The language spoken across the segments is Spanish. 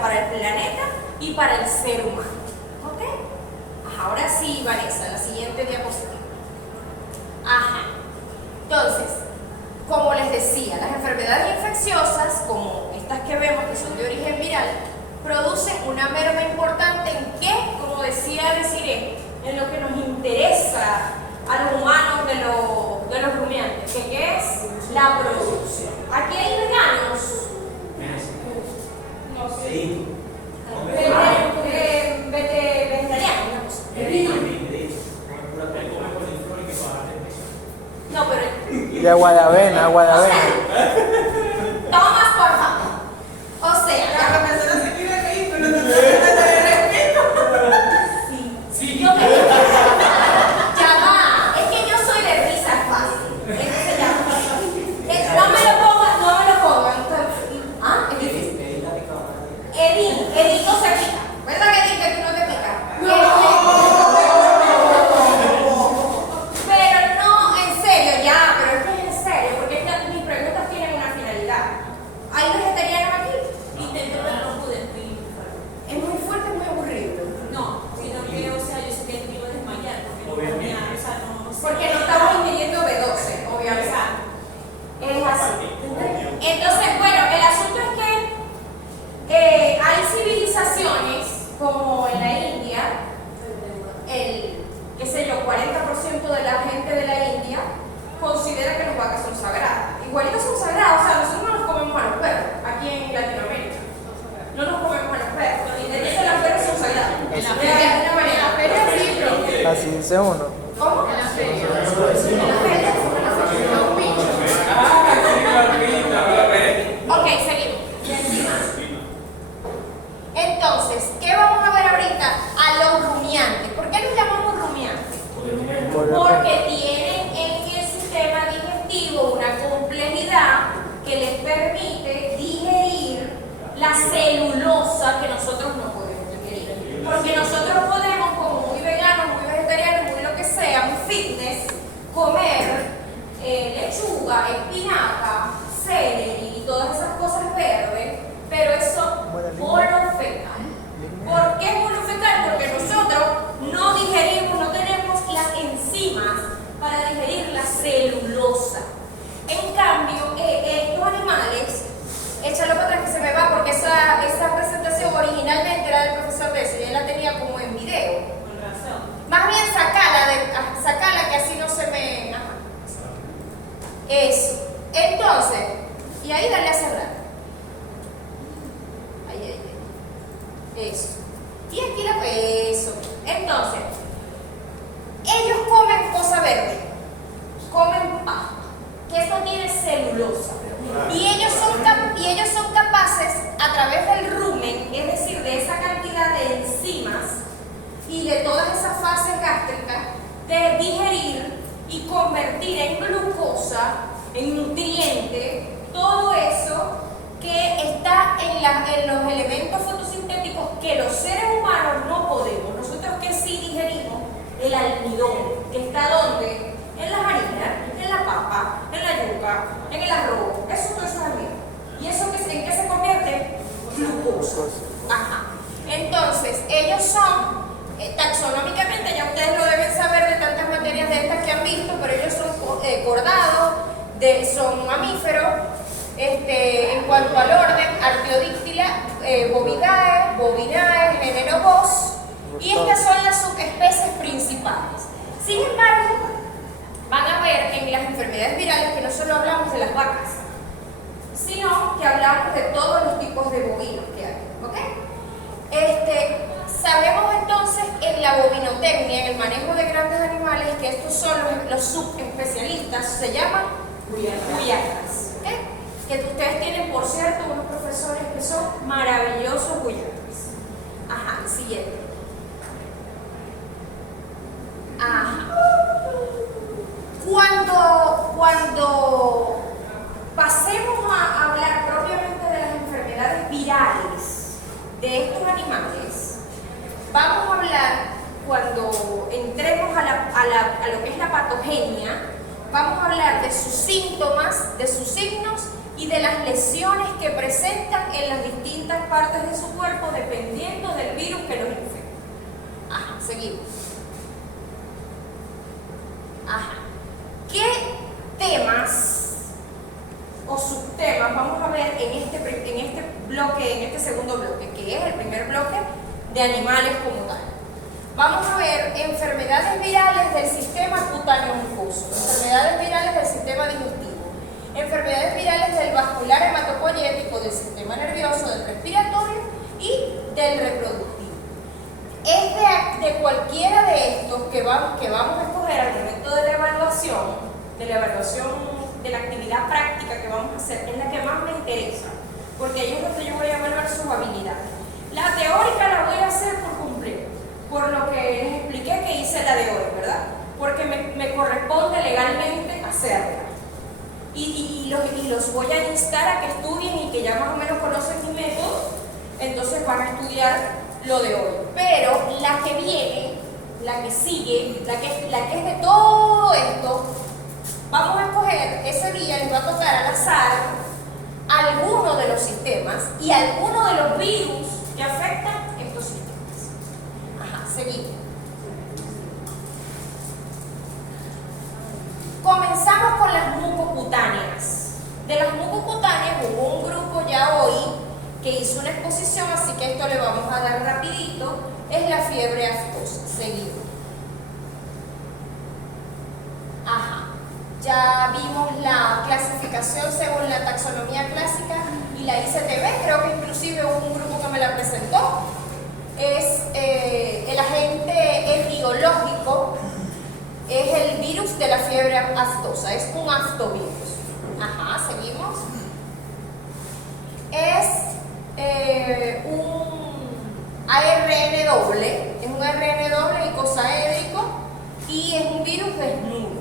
para el planeta y para el ser humano. ¿Ok? Ahora sí, Vanessa, la siguiente diapositiva. Ajá. Entonces, como les decía, las enfermedades infecciosas, como estas que vemos que son de origen viral, producen una merma importante en qué, como decía Desiree, en lo que nos interesa a los humanos de los rumiantes, que ¿qué es? La producción. Aquí hay veganos. No sé. Vegetarianos. No, pero... De agua de avena, agua de avena. Tomas, por favor. O sea, La persona se quiere reír, pero no te respeto. sí. Yo me ya va. Es que yo soy de risa fácil. Entonces ya. No me lo pongan. ¿Ah? Es difícil. Edith no se pica. ¿Verdad que Edith que tú no te picas? Pero no, en serio, ya, pero es que es en serio, porque es que mis preguntas tienen una finalidad. ¿Hay vegetarianos aquí? Intento ver los pudentes. Es muy fuerte, es muy aburrido. No, sino que, o sea, yo sé que él me iba a desmayar porque no comía, o sea, no sé. Porque no estamos ingiriendo B12, obviamente. Es así. Entonces, bueno, el asunto es que hay civilizaciones como en la India, qué sé yo, 40% de la gente de la India considera que las vacas son sagradas. Igualitos son sagradas, o sea, nosotros no nos comemos a los perros aquí en Latinoamérica. No nos comemos a los perros. Y de hecho las perros son sagradas. En la De alguna manera. Así dice uno. ¿Cómo? En la feria. En la feria. Ok, seguimos. Entonces, ¿qué vamos a ver ahorita? A los rumiantes. ¿Por qué los llamamos rumiantes? Porque tienen en el sistema digestivo una complejidad que les permite digerir la celulosa que nosotros no podemos digerir. Porque nosotros podemos, como muy veganos, muy vegetarianos, muy lo que sea, muy fitness, comer lechuga, espinaca, celery y todas esas cosas verdes, pero eso monofecal. ¿Por qué monofecal? Porque nosotros no digerimos, no tenemos las enzimas para digerir la celulosa. En cambio, estos animales, échalo para atrás que se me va porque esa presentación originalmente era del profesor Bessi y él la tenía como en video. Con razón. Más bien sacala que así no se me... Ajá. Eso. Entonces, y ahí dale a cerrar. Ahí. Eso. Y aquí eso. Entonces, ellos comen cosa verde. Comen paja. Que eso tiene celulosa. Y ellos son capaces, a través del rumen, es decir, de esa cantidad de enzimas y de todas esas fases gástricas, de digerir y convertir en glucosa, en nutriente, todo eso que está en los elementos fotosintéticos que los seres humanos no podemos. Nosotros que sí digerimos el almidón, que está donde, en las harinas, en la papa, en la yuca, en el arroz, eso todo eso es almidón. ¿Y eso en qué se convierte? Glucosa. Ajá. Entonces, ellos son taxonómicamente, ya ustedes lo deben saber de tantas materias de estas que han visto, pero ellos son cordados, son mamíferos, en cuanto al orden, Artiodíctila, Bovinae, género Bos, y estas son las subespecies principales. Sin embargo, van a ver en las enfermedades virales que no solo hablamos de las vacas, sino que hablamos de todos los tipos de bovinos que hay, ¿ok? Sabemos entonces en la bovinotecnia, en el manejo de grandes animales, que estos son los subespecialistas, se llaman guyatras, ¿ok? Que ustedes tienen, por cierto, unos profesores que son maravillosos guyatras. Ajá, siguiente. Ajá. Cuando pasemos a hablar propiamente de las enfermedades virales de estos animales, vamos a hablar, cuando entremos a lo que es la patogenia, vamos a hablar de sus síntomas, de sus signos y de las lesiones que presentan en las distintas partes de su cuerpo dependiendo del virus que los infecta. Ajá, seguimos. Ajá. ¿Qué temas o subtemas vamos a ver en este bloque, en este segundo bloque, que es el primer bloque de animales como tal? Vamos a ver enfermedades virales del sistema cutáneo mucoso, enfermedades virales del sistema digestivo, enfermedades virales del vascular hematopoyético, del sistema nervioso, del respiratorio y del reproductivo. Es de cualquiera de estos que vamos a escoger al momento de la evaluación de la actividad práctica que vamos a hacer, es la que más me interesa, porque ahí es donde yo voy a evaluar sus habilidades. La teórica la voy a hacer por completo, por lo que les expliqué que hice la de hoy, ¿verdad? Porque me corresponde legalmente hacerla. Y los voy a instar a que estudien y que ya más o menos conocen mi método, entonces van a estudiar lo de hoy. Pero la que viene, la que sigue, la que es de todo esto, vamos a escoger, ese día les va a tocar al azar alguno de los sistemas y alguno de los virus que afectan estos sistemas. Ajá, seguimos. Comenzamos con las mucocutáneas. De las mucocutáneas hubo un grupo ya hoy que hizo una exposición, así que esto le vamos a dar rapidito. Es la fiebre aftosa. Seguimos. Ajá. Ya vimos la clasificación según la taxonomía clásica y la ICTB, creo que inclusive hubo un grupo que me la presentó. Es el agente etiológico, es el virus de la fiebre aftosa, es un aftovirus. Ajá, seguimos. Es un ARN doble, es un ARN doble icosaédrico y es un virus desnudo.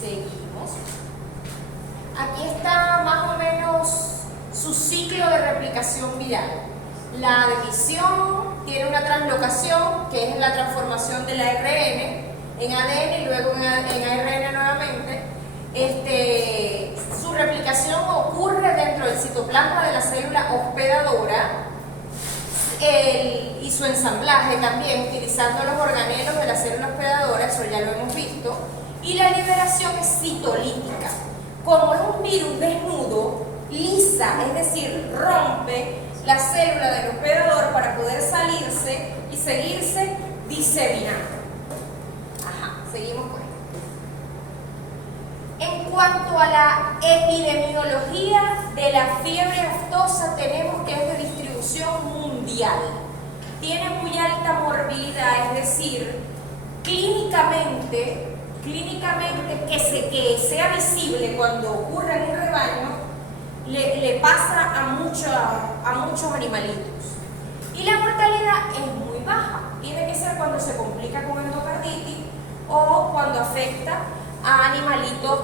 Seguimos. Aquí está más o menos su ciclo de replicación viral. La división tiene una translocación, que es la transformación del ARN en ADN y luego en ARN nuevamente. Su replicación ocurre dentro del citoplasma de la célula hospedadora y su ensamblaje también utilizando los organelos de la célula hospedadora, eso ya lo hemos visto. Y la liberación es citolítica. Como es un virus desnudo, lisa, es decir, rompe la célula del hospedador para poder salirse y seguirse diseminando. Ajá, seguimos con esto. En cuanto a la epidemiología de la fiebre aftosa, tenemos que es de distribución mundial. Tiene muy alta morbilidad, es decir, clínicamente que sea visible cuando ocurre en un rebaño, le pasa a muchos animalitos. Y la mortalidad es muy baja. Tiene que ser cuando se complica con endocarditis o cuando afecta a animalitos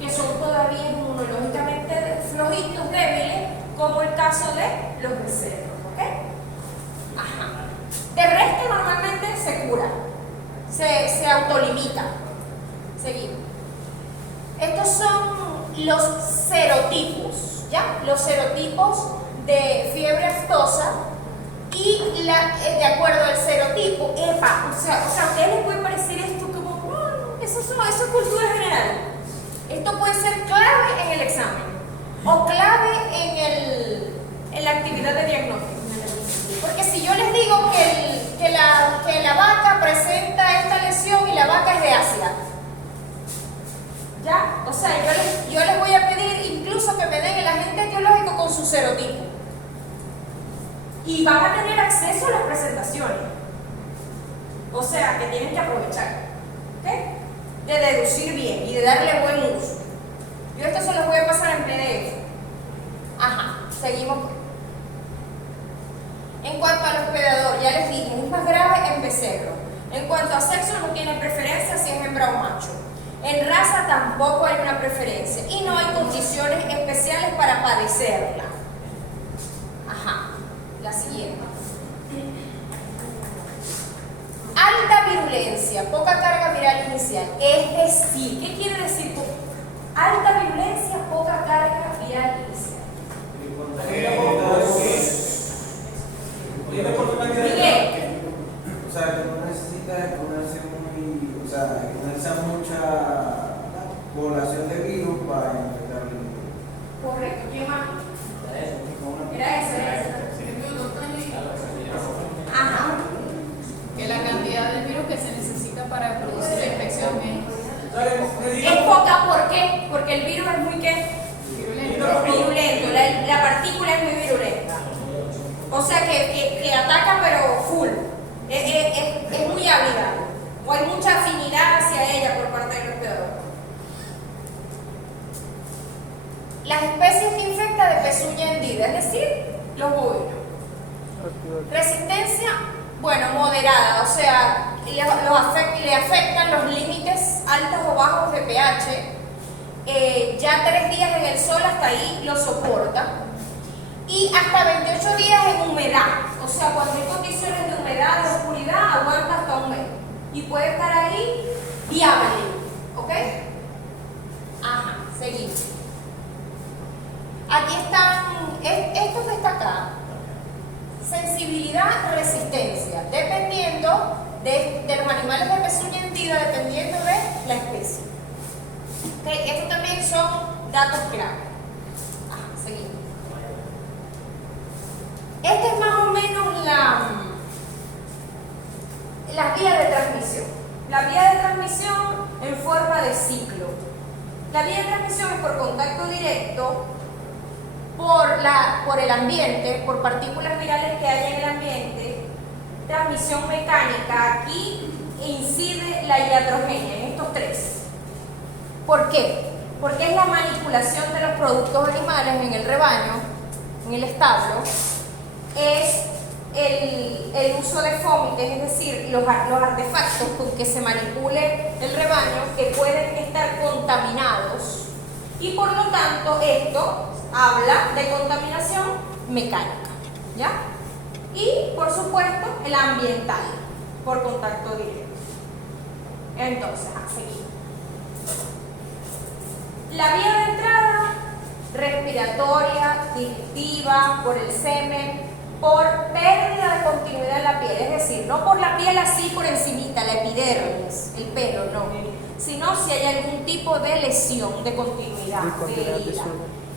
que son todavía inmunológicamente flojitos, débiles, como el caso de los becerros, ¿ok? Ajá. De resto, normalmente se cura, se autolimita. Seguimos. Estos son los serotipos, ¿ya? Los serotipos de fiebre aftosa y de acuerdo al serotipo, o sea, a ustedes les puede parecer esto como, eso es cultura general. Esto puede ser clave en el examen o clave en la actividad de diagnóstico. Porque si yo les digo que la vaca presenta esta lesión y la vaca es reácida, ¿ya? O sea, yo les voy a pedir incluso que me den el agente etiológico con su serotipo. Y van a tener acceso a las presentaciones. O sea, que tienen que aprovechar, ¿ok? De deducir bien y de darle buen uso. Yo esto se los voy a pasar en PDF. Ajá, seguimos. En cuanto al hospedador, ya les dije, es más grave en becerro. En cuanto a sexo, no tiene preferencia si es hembra o macho. En raza tampoco hay una preferencia y no hay condiciones especiales para padecerla. Ajá, la siguiente. Alta virulencia, poca carga viral inicial. Es decir, ¿qué quiere decir? Alta virulencia, poca carga sea que ataca pero full. Es muy habilidad. O hay mucha afinidad hacia ella por parte del hospedador. Las especies que infecta de pezuña hendida, es decir, los bovinos. Resistencia, bueno, moderada, o sea, le afectan los límites altos o bajos de pH. Ya 3 días en el sol, hasta ahí lo soporta. Y hasta 28 días en humedad, o sea, cuando hay condiciones de humedad, de oscuridad, aguanta hasta un mes. Y puede estar ahí viable, ¿ok? Ajá, seguimos. Aquí están, esto que está acá, sensibilidad, resistencia, dependiendo de los animales de pezuña hendida, dependiendo de la especie. ¿Okay? Estos también son datos clave. Ajá, seguimos. Esta es más o menos la vía de transmisión. La vía de transmisión en forma de ciclo. La vía de transmisión es por contacto directo, por el ambiente, por partículas virales que hay en el ambiente. Transmisión mecánica, aquí incide la iatrogenia, en estos 3. ¿Por qué? Porque es la manipulación de los productos animales en el rebaño, en el establo. Es el uso de fómites, es decir, los artefactos con que se manipule el rebaño que pueden estar contaminados, y por lo tanto esto habla de contaminación mecánica, ¿ya? Y por supuesto el ambiental, por contacto directo. Entonces, seguimos. La vía de entrada, respiratoria, digestiva, por el semen, por pérdida de continuidad en la piel, es decir, no por la piel así por encimita, la epidermis, el pelo, no, sino si hay algún tipo de lesión de continuidad, de herida.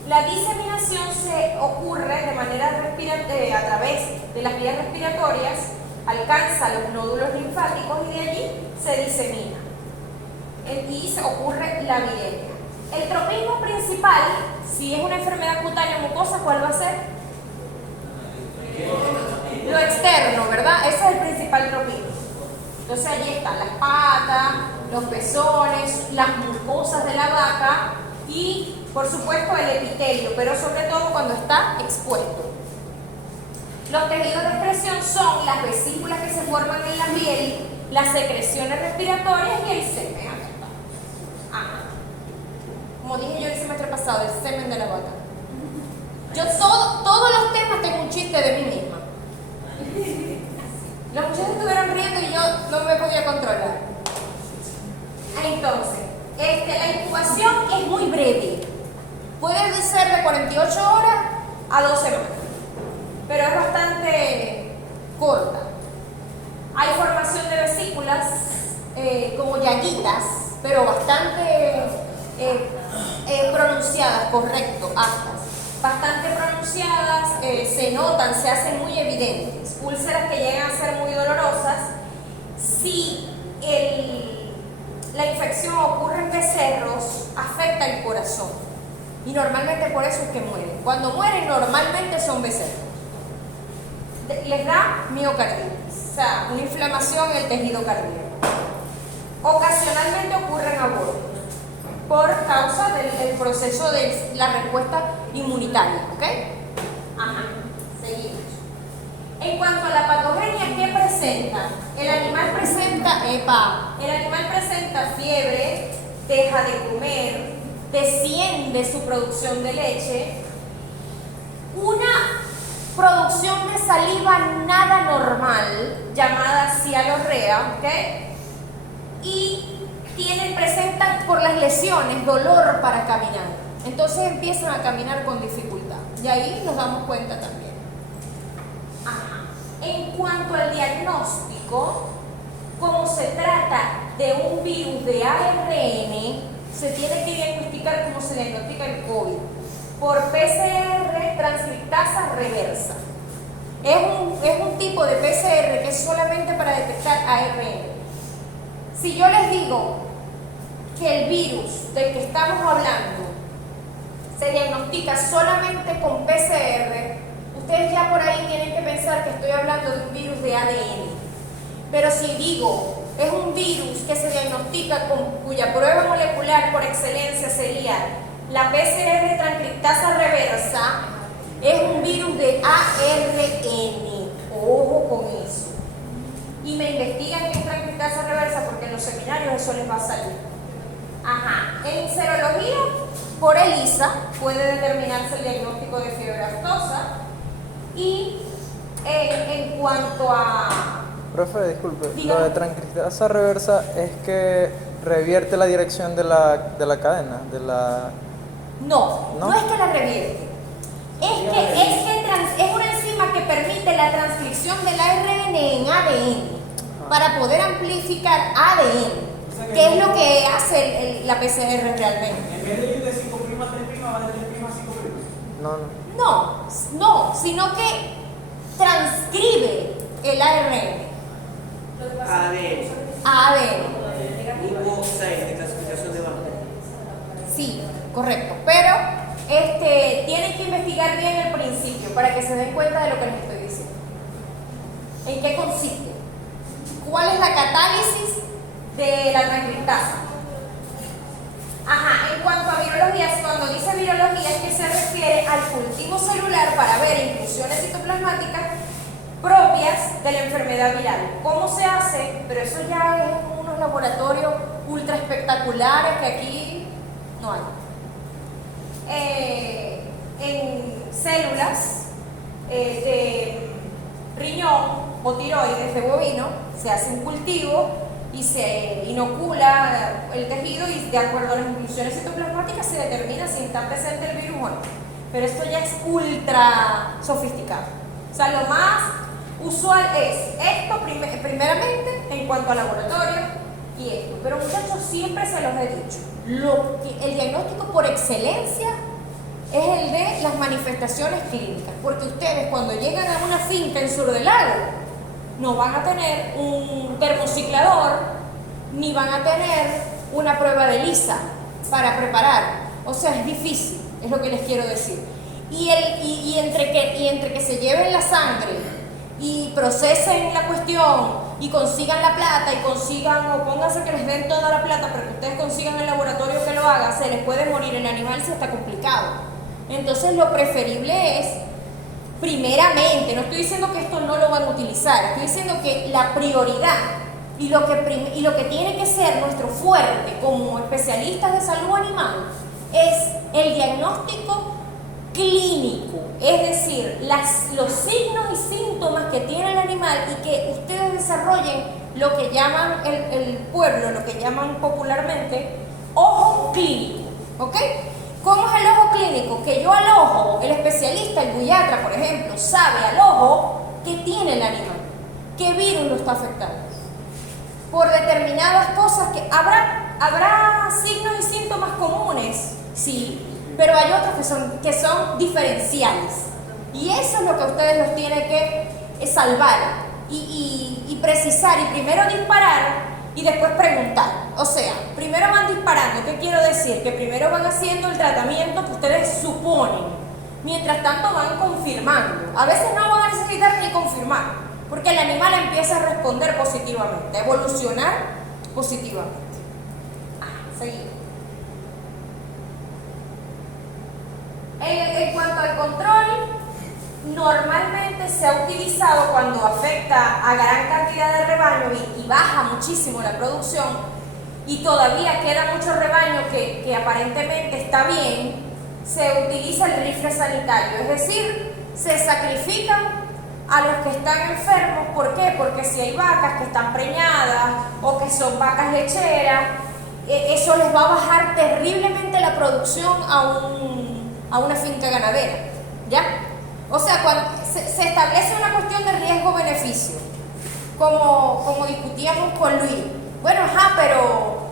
La diseminación se ocurre de manera a través de las vías respiratorias, alcanza los nódulos linfáticos y de allí se disemina. Y se ocurre la viremia. El tropismo principal, si es una enfermedad cutánea mucosa, ¿cuál va a ser? Lo externo, ¿verdad? Ese es el principal tropismo. Entonces allí están las patas, los pezones, las mucosas de la vaca y, por supuesto, el epitelio, pero sobre todo cuando está expuesto. Los tejidos de excreción son las vesículas que se forman en la piel, las secreciones respiratorias y el semen. Acá está. Ajá. Como dije yo el semestre pasado, el semen de la vaca. Yo todos los temas tengo un chiste de mí misma. Los muchachos estuvieron riendo y yo no me podía controlar. Entonces, la incubación es muy breve. Puede ser de 48 horas a 2 semanas, pero es bastante corta. Hay formación de vesículas como llaguitas, pero bastante pronunciadas, correcto, astas. Bastante pronunciadas, se notan, se hacen muy evidentes. Úlceras que llegan a ser muy dolorosas. Si la infección ocurre en becerros, afecta el corazón. Y normalmente por eso es que mueren. Cuando mueren, normalmente son becerros. Les da miocarditis, o sea, una inflamación en el tejido cardíaco. Ocasionalmente ocurren abortos por causa del proceso de la respuesta inmunitaria, ¿ok? Ajá, seguimos. En cuanto a la patogenia, ¿qué presenta? El animal presenta fiebre, deja de comer, desciende su producción de leche, una producción de saliva nada normal, llamada cialorrea, ¿ok? Y presentan por las lesiones dolor para caminar. Entonces empiezan a caminar con dificultad. Y ahí nos damos cuenta también. Ajá. En cuanto al diagnóstico, como se trata de un virus de ARN, se tiene que diagnosticar como se diagnostica el COVID. Por PCR transcriptasa reversa. Es un tipo de PCR que es solamente para detectar ARN. Si yo les digo que el virus del que estamos hablando se diagnostica solamente con PCR, ustedes ya por ahí tienen que pensar pensar que estoy hablando de un virus de ADN. Pero si digo, es un virus que se diagnostica cuya prueba molecular por excelencia sería la PCR transcriptasa reversa, es un virus de ARN. Ojo con eso. Y me investigan en transcriptasa reversa porque en los seminarios eso les va a salir. Ajá. En serología, por ELISA, puede determinarse el diagnóstico de fiebre aftosa. Y en cuanto a... Profe, disculpe, Dígame. lo de transcriptasa reversa es que revierte la dirección de la cadena, de la... No es que la revierte. Es una enzima que permite la transcripción del ARN en ADN para poder amplificar ADN, que es lo que hace la PCR realmente. En vez de ir de 5' a 3', va de 3' a 5'. No, sino que transcribe el ARN a ADN. Grupo 6 de clasificación de Banco. Sí, correcto. Pero tienen que investigar bien el principio para que se den cuenta de lo que les estoy diciendo. ¿En qué consiste? ¿Cuál es la catálisis de la transcriptasa? Ajá, en cuanto a virología, cuando dice virología es que se refiere al cultivo celular para ver inclusiones citoplasmáticas propias de la enfermedad viral. ¿Cómo se hace? Pero eso ya es en unos laboratorios ultra espectaculares que aquí no hay. En células de riñón o tiroides de bovino se hace un cultivo y se inocula el tejido y de acuerdo a las inclusiones citoplasmáticas se determina si está presente el virus o no. Pero esto ya es ultra sofisticado. O sea, lo más usual es esto primeramente en cuanto al laboratorio y esto. Pero muchachos, siempre se los he dicho, el diagnóstico por excelencia es el de las manifestaciones clínicas, porque ustedes cuando llegan a una finca en Sur del Lago no van a tener un termociclador ni van a tener una prueba de ELISA para preparar. O sea, es difícil, es lo que les quiero decir. Y entre que se lleven la sangre y procesen la cuestión y consigan la plata y consigan, o pónganse que les den toda la plata para que ustedes consigan el laboratorio que lo haga, se les puede morir el animal si está complicado. Entonces lo preferible es, primeramente, no estoy diciendo que esto no lo van a utilizar, estoy diciendo que la prioridad y lo que tiene que ser nuestro fuerte como especialistas de salud animal es el diagnóstico clínico, es decir, los signos y síntomas que tiene el animal y que ustedes desarrollen lo que llaman el pueblo, lo que llaman popularmente ojo clínico, ¿ok? ¿Cómo es el ojo clínico? Que yo al ojo, el especialista, el guyatra, por ejemplo, sabe al ojo qué tiene el animal, qué virus lo está afectando. Por determinadas cosas que habrá signos y síntomas comunes, sí, pero hay otros que son diferenciales. Y eso es lo que ustedes los tienen que salvar y precisar y primero disparar y después preguntar. O sea, primero van disparando. ¿Qué quiero decir? Que primero van haciendo el tratamiento que ustedes suponen. Mientras tanto van confirmando. A veces no van a necesitar ni confirmar, porque el animal empieza a responder positivamente, a evolucionar positivamente. Seguimos. En cuanto al control, normalmente se ha utilizado cuando afecta a gran cantidad de rebaño y baja muchísimo la producción y todavía queda mucho rebaño que aparentemente está bien, se utiliza el rifle sanitario, es decir, se sacrifican a los que están enfermos. ¿Por qué? Porque si hay vacas que están preñadas o que son vacas lecheras, eso les va a bajar terriblemente la producción a una finca ganadera, ¿ya? O sea, cuando se establece una cuestión de riesgo-beneficio, como discutíamos con Luis. Bueno, pero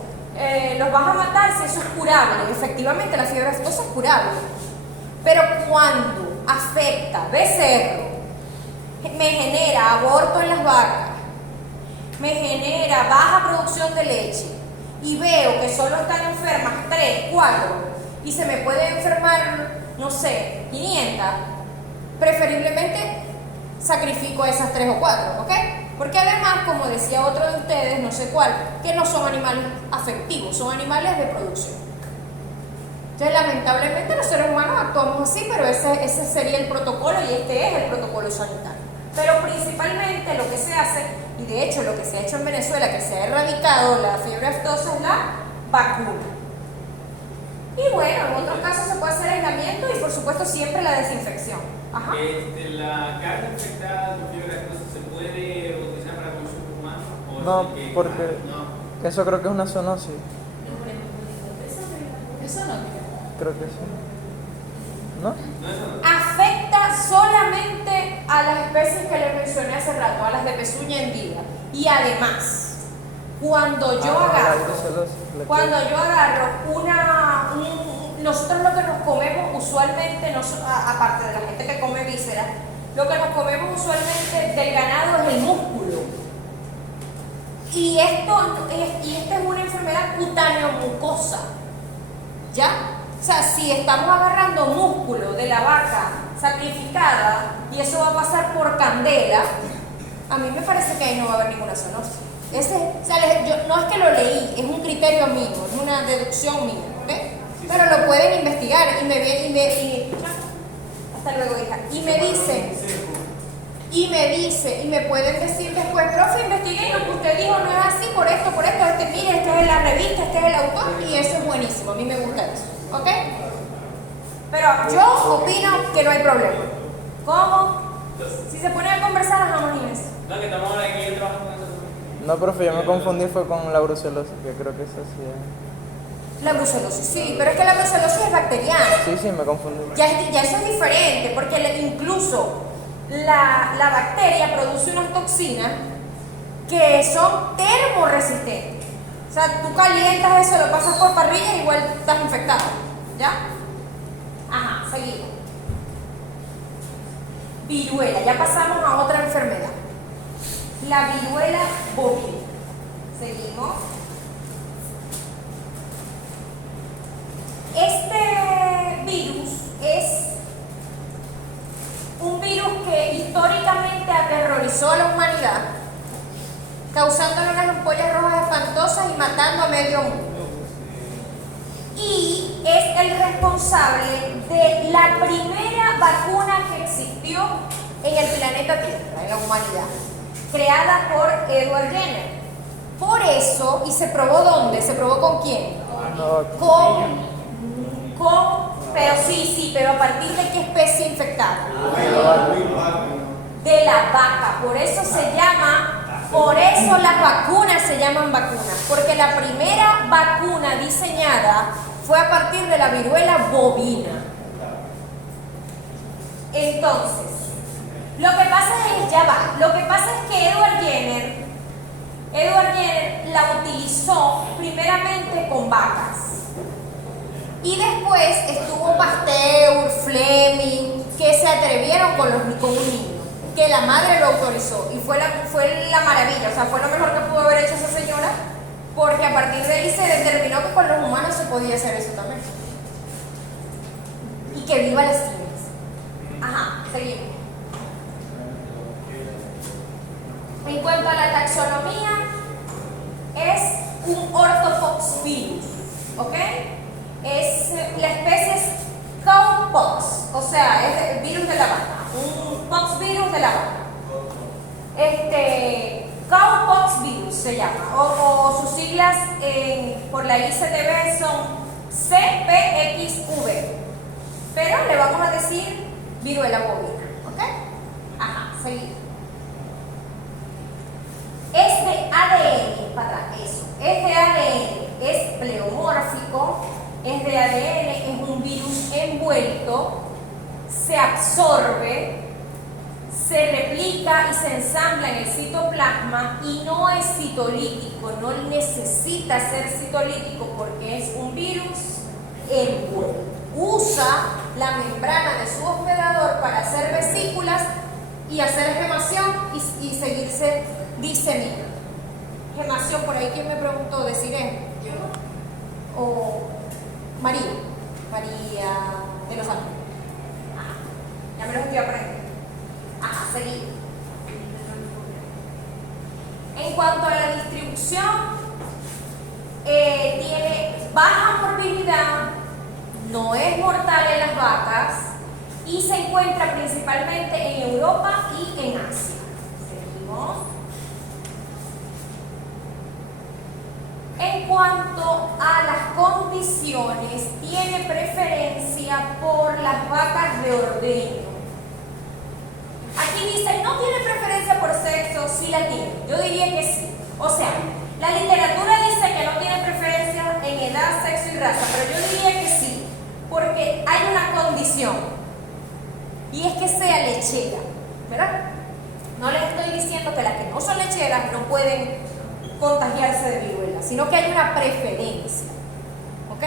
los vas a matar si eso es curable. Efectivamente, la fiebre aftosa es curable. Pero cuando afecta becerro, me genera aborto en las vacas, me genera baja producción de leche y veo que solo están enfermas 3, 4 y se me puede enfermar, no sé, 500, preferiblemente sacrifico esas 3 o 4, ¿ok? Porque además, como decía otro de ustedes, no sé cuál, que no son animales afectivos, son animales de producción. Entonces, lamentablemente, los seres humanos actuamos así, pero ese sería el protocolo y este es el protocolo sanitario. Pero principalmente lo que se hace, y de hecho lo que se ha hecho en Venezuela, que se ha erradicado la fiebre aftosa, es la vacuna. Y bueno, en otros casos se puede hacer aislamiento y por supuesto siempre la desinfección. Ajá. La carne infectada con fiebre aftosa se puede utilizar para consumo humano o No, se porque no. eso creo que es una zoonosis. Eso no. Creo que sí. ¿No? No, eso no. Afecta solamente a las especies que les mencioné hace rato, a las de pezuña hendida. Y además, cuando yo agarro nosotros lo que nos comemos usualmente, aparte de la gente que come vísceras, lo que nos comemos usualmente del ganado es el músculo. Y esta es una enfermedad cutáneo-mucosa. ¿Ya? O sea, si estamos agarrando músculo de la vaca sacrificada y eso va a pasar por candela, a mí me parece que ahí no va a haber ninguna zoonosis. No es que lo leí, es un criterio mío, es una deducción mía, ¿ok? Pero lo pueden investigar hasta luego, hija. Y me pueden decir después, profe, investigué y lo que usted dijo no es así, por esto, mire, esto es la revista, este es el autor, y eso es buenísimo, a mí me gusta eso, ¿ok? Pero yo opino que no hay problema. ¿Cómo? Si se ponen a conversar, hagamos eso. No, que estamos aquí trabajando con eso. No, profe, yo me confundí fue con la brucelosis, que creo que esa sí es. La brucelosis, sí, pero es que la brucelosis es bacteriana. Sí, me confundí. Ya eso es diferente, porque incluso la bacteria produce unas toxinas que son termoresistentes. O sea, tú calientas eso, lo pasas por parrilla y igual estás infectado. ¿Ya? Ajá, seguimos. Viruela, ya pasamos a otra enfermedad. La viruela bovina. Seguimos. Este virus es un virus que históricamente aterrorizó a la humanidad, causándole unas ampollas rojas espantosas y matando a medio mundo. Y es el responsable de la primera vacuna que existió en el planeta Tierra, en la humanidad, creada por Edward Jenner. Por eso, ¿y se probó dónde? ¿Se probó con quién? Pero sí, pero a partir de qué especie infectada? De la vaca. Por eso las vacunas se llaman vacunas, porque la primera vacuna diseñada fue a partir de la viruela bovina. Entonces, lo que pasa es que Edward Jenner la utilizó primeramente con vacas. Y después estuvo Pasteur, Fleming, que se atrevieron con un niño, que la madre lo autorizó. Y fue la maravilla, o sea, fue lo mejor que pudo haber hecho esa señora, porque a partir de ahí se determinó que con los humanos se podía hacer eso también. Y que viva la ciencia. Ajá, seguimos. En cuanto a la taxonomía, es un orthopoxvirus, ¿ok? La especie es cowpox, o sea, es el virus de la vaca, un poxvirus de la vaca. Cowpox virus se llama, o sus siglas por la ICTV son CPXV, pero le vamos a decir viruela bovina, ¿ok? Ajá, seguimos. Es de ADN, para atrás, eso, es de ADN, es pleomórfico, es de ADN, es un virus envuelto, se absorbe, se replica y se ensambla en el citoplasma y no es citolítico, no necesita ser citolítico porque es un virus envuelto. Usa la membrana de su hospedador para hacer vesículas y hacer gemación y seguirse diseminando. Gemación, por ahí, ¿quién me preguntó? ¿Deciré? Yo. O María de los Ángeles. Ajá. Ya me lo estoy aprendiendo. Ajá, seguimos. cuanto a la distribución, tiene baja morbilidad, no es mortal en las vacas y se encuentra principalmente en Europa y en Asia. Seguimos. En cuanto a las condiciones, tiene preferencia por las vacas de ordeño. Aquí dice, no tiene preferencia por sexo, sí la tiene. Yo diría que sí. O sea, la literatura dice que no tiene preferencia en edad, sexo y raza, pero yo diría que sí, porque hay una condición, y es que sea lechera, ¿verdad? No les estoy diciendo que las que no son lecheras no pueden contagiarse de viruela, sino que hay una preferencia. ¿Ok?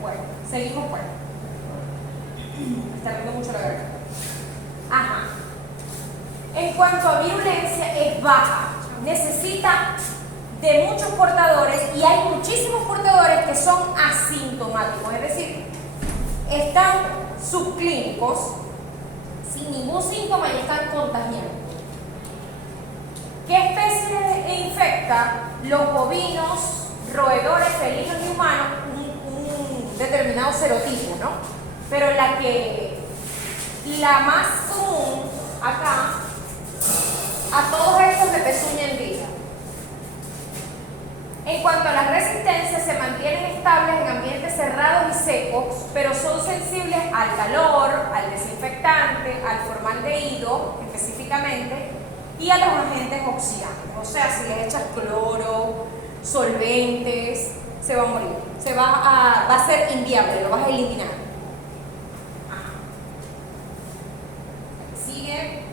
Bueno, seguimos pues. Me está riendo mucho la garganta. Ajá. En cuanto a virulencia, es baja. Necesita de muchos portadores y hay muchísimos portadores que son asintomáticos, es decir, están subclínicos sin ningún síntoma y están contagiando. ¿Qué especie infecta? Los bovinos, roedores, felinos y humanos, un determinado serotipo, ¿no? Pero la más común acá, a todos estos de pezuña hendido. En cuanto a las resistencias, se mantienen estables en ambientes cerrados y secos, pero son sensibles al calor, al desinfectante, al formaldehído específicamente, y a los agentes oxidantes. O sea, si le echas cloro, solventes, se va a morir. Va a ser inviable, lo vas a eliminar. Ajá. Sigue.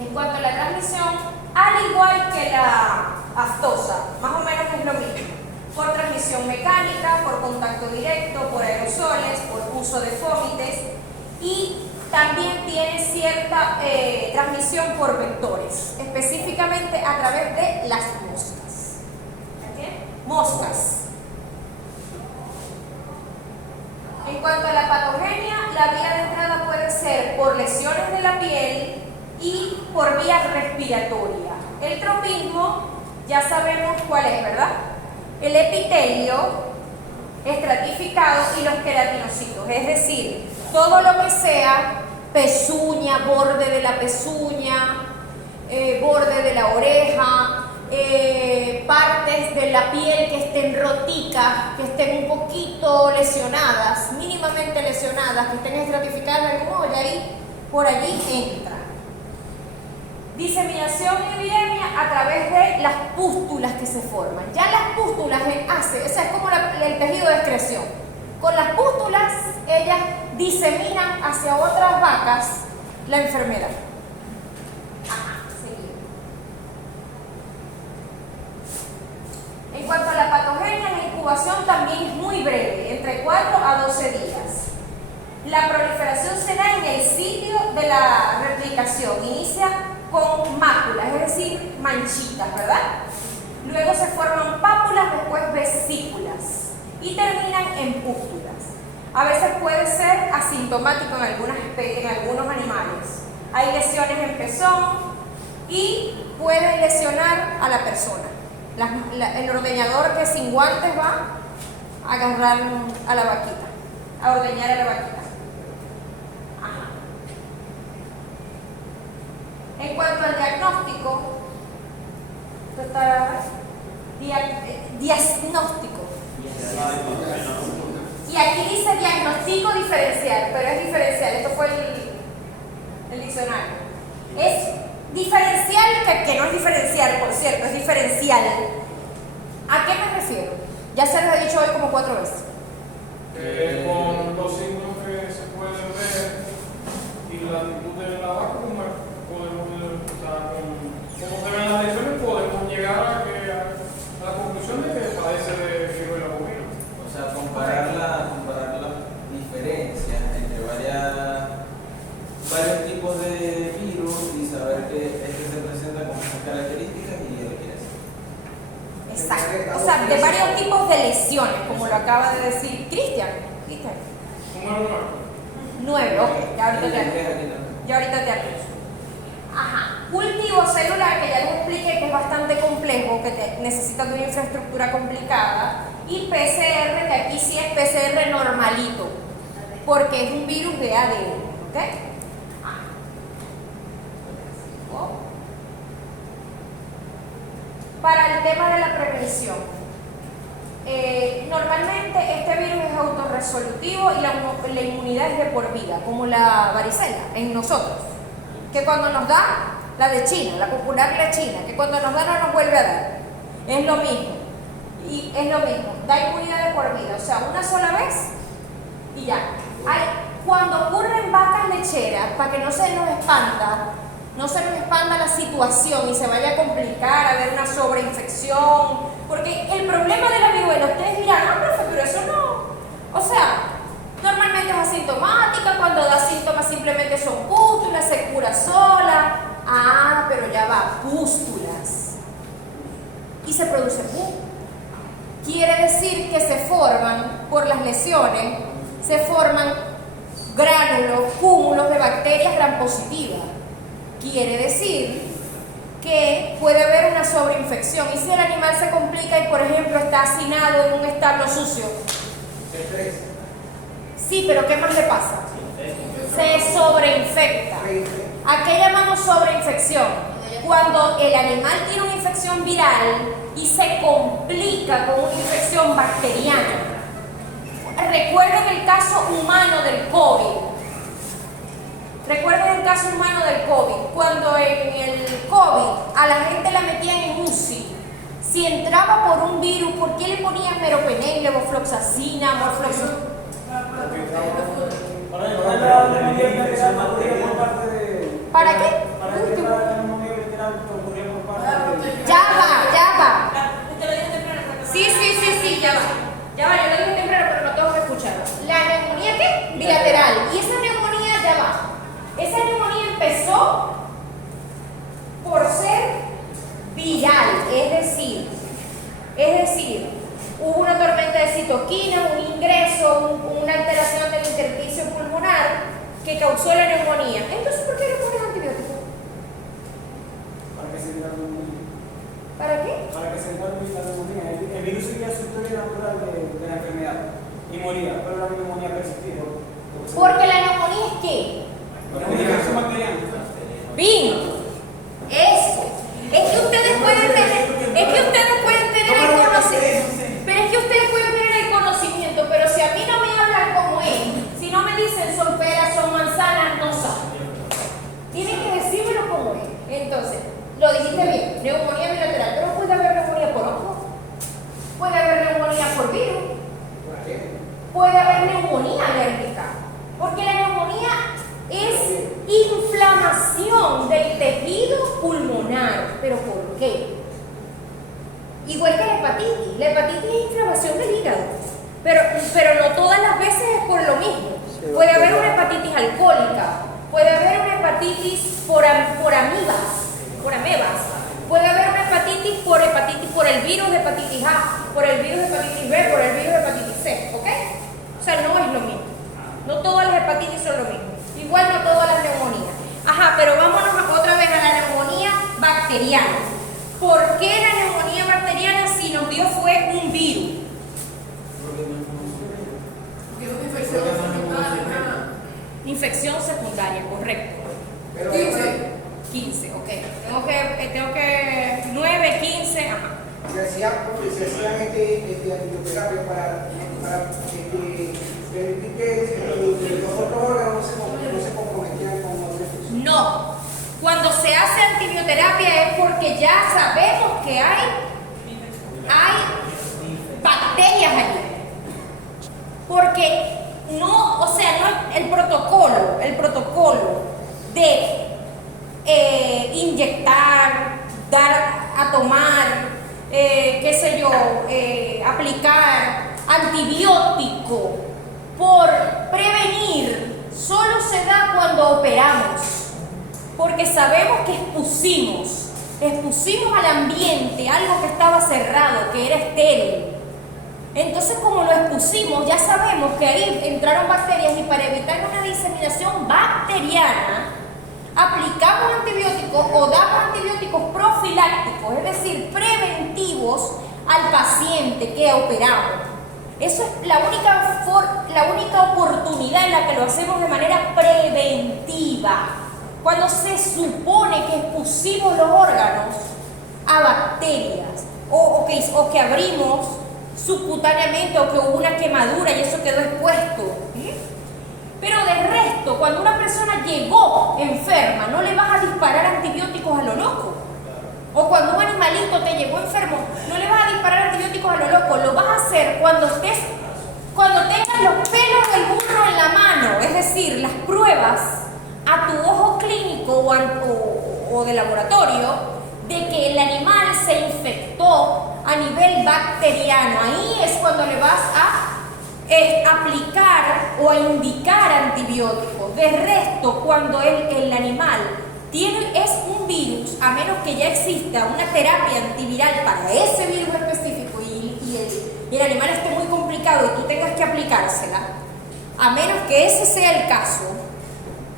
En cuanto a la transmisión, al igual que la aftosa, más o menos es lo mismo. Por transmisión mecánica, por contacto directo, por aerosoles, por uso de fómites y también tiene cierta transmisión por vectores, específicamente a través de las moscas. ¿Entiendes? Moscas. En cuanto a la patogenia, la vía de entrada puede ser por lesiones de la piel y por vía respiratoria. El tropismo, ya sabemos cuál es, ¿verdad? El epitelio estratificado y los queratinocitos, es decir, todo lo que sea pezuña, borde de la pezuña, borde de la oreja, partes de la piel que estén roticas, que estén un poquito lesionadas, mínimamente lesionadas, que estén estratificadas de algún modo, y ahí por allí entra. Diseminación y epidemia a través de las pústulas que se forman. Ya las pústulas o sea, es como el tejido de excreción. Con las pústulas, ellas diseminan hacia otras vacas la enfermedad. Ajá, seguimos. En cuanto a la patogenia, la incubación también es muy breve, entre 4 a 12 días. La proliferación se da en el sitio de la replicación. Inicia con máculas, es decir, manchitas, ¿verdad? Luego se forman pápulas, después vesículas y terminan en pústulas. A veces puede ser asintomático en algunos animales. Hay lesiones en pezón y puede lesionar a la persona. El ordeñador que sin guantes va a agarrar a la vaquita, a ordeñar a la vaquita. En cuanto al diagnóstico, diagnóstico. Y aquí dice diagnóstico diferencial, pero es diferencial, esto fue el diccionario. Es diferencial, que no es diferencial, por cierto, es diferencial. ¿A qué me refiero? Ya se les he dicho hoy como 4 veces. Con los signos que se pueden ver y la actitud de la vaca, como se ven las lesiones, podemos llegar a la conclusión de que padece de viruela bovina. O sea, comparar las diferencias entre varios tipos de virus y saber que este se presenta con estas características y el que es. Exacto. O sea, de varios tipos de lesiones, como lo acaba de decir Cristian. Número 9, ok, ya ahorita te hablo. Ajá. Cultivo celular, que ya les expliqué que es bastante complejo, que necesita de una infraestructura complicada. Y PCR, que aquí sí es PCR normalito, porque es un virus de ADN. ¿Ok? Para el tema de la prevención, normalmente este virus es autorresolutivo y la inmunidad es de por vida, como la varicela en nosotros, que cuando nos da, la de China, la popular la china, que cuando nos da no nos vuelve a dar, es lo mismo, y es lo mismo, da inmunidad de por vida, o sea, una sola vez y ya. Cuando ocurre en vacas lecheras, para que no se nos expanda la situación y se vaya a complicar, a haber una sobreinfección, porque el problema de la viruela, ustedes dirán, ah, profe, pero eso no, o sea, normalmente es asintomática, cuando da síntomas simplemente son pústulas, se cura sola, pero ya va, pústulas, y se produce pus. Quiere decir que se forman, por las lesiones, se forman gránulos, cúmulos de bacterias gram positivas. Quiere decir que puede haber una sobreinfección. Y si el animal se complica y, por ejemplo, está hacinado en un establo sucio. Sí, pero ¿qué más le pasa? Se sobreinfecta. ¿A qué llamamos sobreinfección? Cuando el animal tiene una infección viral y se complica con una infección bacteriana. Recuerden el caso humano del COVID. Recuerden el caso humano del COVID, cuando en el COVID a la gente la metían en UCI, si entraba por un virus, ¿por qué le ponían meropenem, levofloxacina, morfloxacina? ¿Para qué? Ya va. Sí, ya va. Ya va, yo lo dije temprano, pero no tengo que escucharlo. ¿La neumonía qué? Bilateral. Y esa neumonía ya va. Esa neumonía empezó por ser viral, es decir, hubo una tormenta de citoquinas, un ingreso, una alteración del intersticio pulmonar que causó la neumonía. Entonces, ¿por qué le ponen antibióticos? Para que se diga la neumonía. ¿Para qué? Para que se diga la neumonía. El virus seguía su historia natural de la enfermedad y moría, pero la neumonía persistía. Porque la neumonía es ¿qué? Bien, eso. Es que ustedes pueden tener el conocimiento, pero es que ustedes pueden tener el conocimiento, pero si a mí no me hablan como es, si no me dicen son peras, son manzanas, no saben. Tienen que decírmelo como es. Entonces, lo dijiste bien, neumonía bilateral, pero puede haber neumonía por hongo, puede haber neumonía por virus, puede haber neumonía alérgica, porque la neumonía es inflamación del tejido pulmonar. ¿Pero por qué? Igual que la hepatitis. La hepatitis es inflamación del hígado. Pero no todas las veces es por lo mismo. Puede haber una hepatitis alcohólica, puede haber una hepatitis por amebas. Puede haber una hepatitis por el virus de hepatitis A, por el virus de hepatitis B, por el virus de hepatitis C. ¿Ok? O sea, no es lo mismo. No todas las hepatitis son lo mismo. Igual no todas las neumonías. Pero vámonos otra vez a la neumonía bacteriana. ¿Por qué la neumonía bacteriana si nos dio fue un virus? Infección secundaria, correcto. 15, ok. Tengo que 9, 15, Se hacían antibioterapia para permitir que los otros órganos no se comprometieran con otra infección. No. Cuando se hace antibioterapia es porque ya sabemos que hay bacterias allí. Porque el protocolo de inyectar, dar a tomar, aplicar antibiótico por prevenir, solo se da cuando operamos. Porque sabemos que expusimos al ambiente algo que estaba cerrado, que era estéril. Entonces, como lo expusimos, ya sabemos que ahí entraron bacterias y para evitar una diseminación bacteriana, aplicamos antibióticos o damos antibióticos profilácticos, es decir, preventivos al paciente que operamos. Eso es la única oportunidad en la que lo hacemos de manera preventiva, cuando se supone que expusimos los órganos a bacterias o que abrimos subcutáneamente o que hubo una quemadura y eso quedó expuesto. Pero de resto, cuando una persona llegó enferma, no le vas a disparar antibióticos a lo loco. O cuando un animalito te llegó enfermo, no le vas a disparar antibióticos a lo loco. Lo vas a hacer cuando tengas los pelos del burro en la mano, es decir, las pruebas a tu ojo clínico o de laboratorio de que el animal se infectó a nivel bacteriano. Ahí es cuando le vas a aplicar o a indicar antibióticos. De resto, cuando el animal es un virus, a menos que ya exista una terapia antiviral para ese virus específico y el animal esté muy complicado y tú tengas que aplicársela, a menos que ese sea el caso,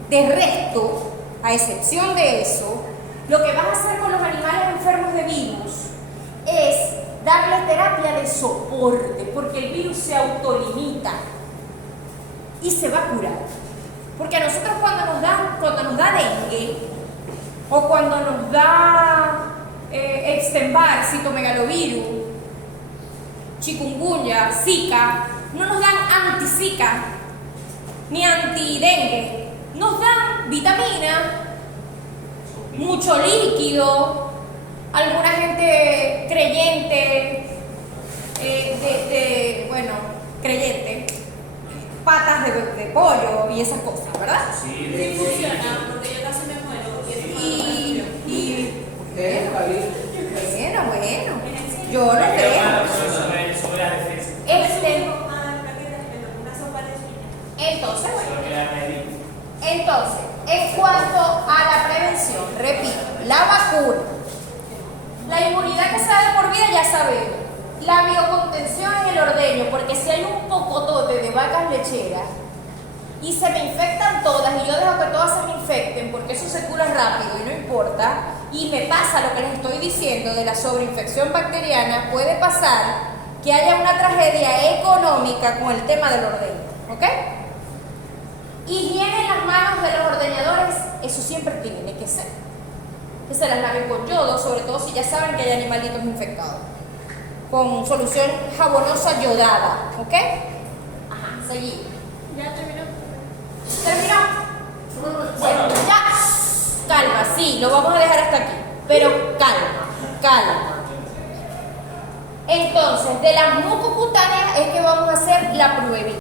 de resto, a excepción de eso, lo que vas a hacer con los animales enfermos de virus es darle terapia de soporte, porque el virus se autolimita y se va a curar. Porque a nosotros cuando nos da dengue o cuando nos da Epstein-Barr, citomegalovirus, chikungunya, Zika, no nos dan anti-Zika ni anti-dengue, nos dan vitamina, mucho líquido, alguna gente creyente, creyente, patas de pollo y esas cosas, ¿verdad? Sí funciona, porque yo casi me muero. Bueno, yo lo creo. Entonces, en cuanto a la prevención, repito, la vacuna, la inmunidad que se da de por vida ya sabemos, la biocontención en el ordeño, porque si hay un pocotote de vacas lecheras y se me infectan todas y yo dejo que todas se me infecten porque eso se cura rápido y no importa, y me pasa lo que les estoy diciendo de la sobreinfección bacteriana, puede pasar que haya una tragedia económica con el tema del ordeño, ¿ok? Higiene en las manos de los ordeñadores, eso siempre tiene que ser. Que se las laven con yodo, sobre todo si ya saben que hay animalitos infectados. Con solución jabonosa yodada, ¿ok? Ajá, seguimos. Ya terminó. ¿Terminó? Bueno, ya. Calma, sí, lo vamos a dejar hasta aquí. Pero calma. Entonces, de las mucocutáneas es que vamos a hacer la prueba.